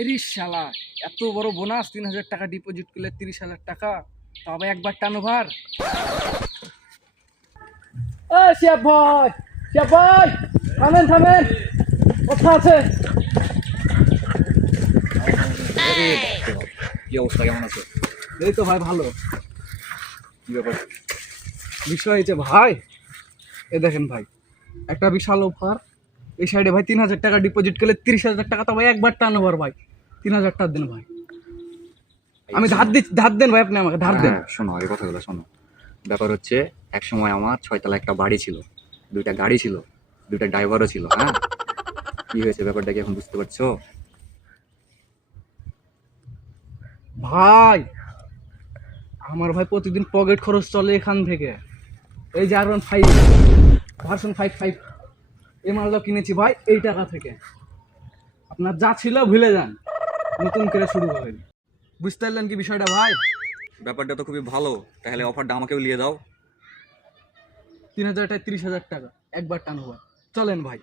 এরিস শালা এত বড় বোনাস তিন হাজার টাকা ডিপোজিট করলে তিরিশ হাজার টাকা তবে একবার টান ওভার। শিয়াব ভাই শিয়াব ভাই থামেন থামেন কথা আছে। কি অবস্থা কেমন আছে? এই তো ভাই ভালো। কি ব্যাপার? বিষয় হয়েছে ভাই এ দেখেন ভাই একটা বিশাল অফার এই সাইডে ভাই তিন হাজার টাকা ডিপোজিট করলে তিরিশ হাজার টাকা তো ভাই একবার টার্ন ওভার ভাই। তিন হাজার টাকা দেন ভাই। আমি ধার দিচ্ছি ধার দেন ভাই আপনি আমাকে ধার দেন। হ্যাঁ, শোনো এই কথাগুলো শোনো। ব্যাপার হচ্ছে এক সময় আমার ছয়তলা একটা বাড়ি ছিল দুইটা গাড়ি ছিল দুইটা ড্রাইভারও ছিল হ্যাঁ? কি হয়েছে ব্যাপারটা কি এখন বুঝতে পারছ? ভাই আমার ভাই প্রতিদিন পকেট খরচ চলে এখান থেকে। এই যে আর one five version five five এই মালটা কিনেছি ভাই এই টাকা থেকে। আপনার যা ছিল ভুলে যান। নতুন করে শুরু করেন। বুঝতে পারলেন কি বিষয়টা ভাই? ব্যাপারটা তো খুবই ভালো। তাহলে অফারটা আমাকেও নিয়ে দাও। তিন হাজার টাকা তিরিশ হাজার টাকা। একবার টান হওয়া চলেন ভাই।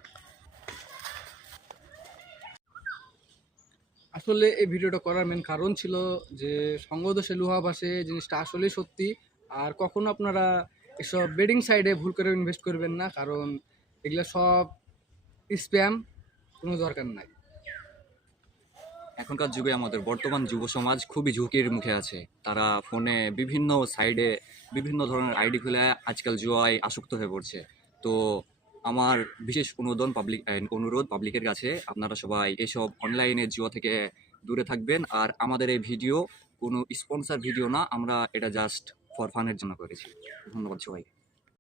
আসলে এই ভিডিওটা করার মেন কারণ ছিল যে সঙ্গদোষে লোহা বাসে জিনিসটা আসলেই সত্যি। আর কখনো আপনারা এসব বেডিং সাইডে ভুল করে ইনভেস্ট করবেন না। কারণ এগুলো সব স্প্যাম, কোনো দরকার নাই। এখনকার যুগে আমাদের বর্তমান যুব সমাজ খুবই ঝুঁকির মুখে আছে। তারা ফোনে বিভিন্ন সাইডে বিভিন্ন ধরনের আইডি খুলে আজকাল জুয়ায় আসক্ত হয়ে পড়ছে। তো আমার বিশেষ অনুরোধন পাবলিক অনুরোধ পাবলিকের কাছে, আপনারা সবাই এসব অনলাইনে জুয়া থেকে দূরে থাকবেন। আর আমাদের এই ভিডিও কোনো স্পন্সর ভিডিও না, আমরা এটা জাস্ট ফর ফানের জন্য করেছি। ধন্যবাদ সবাই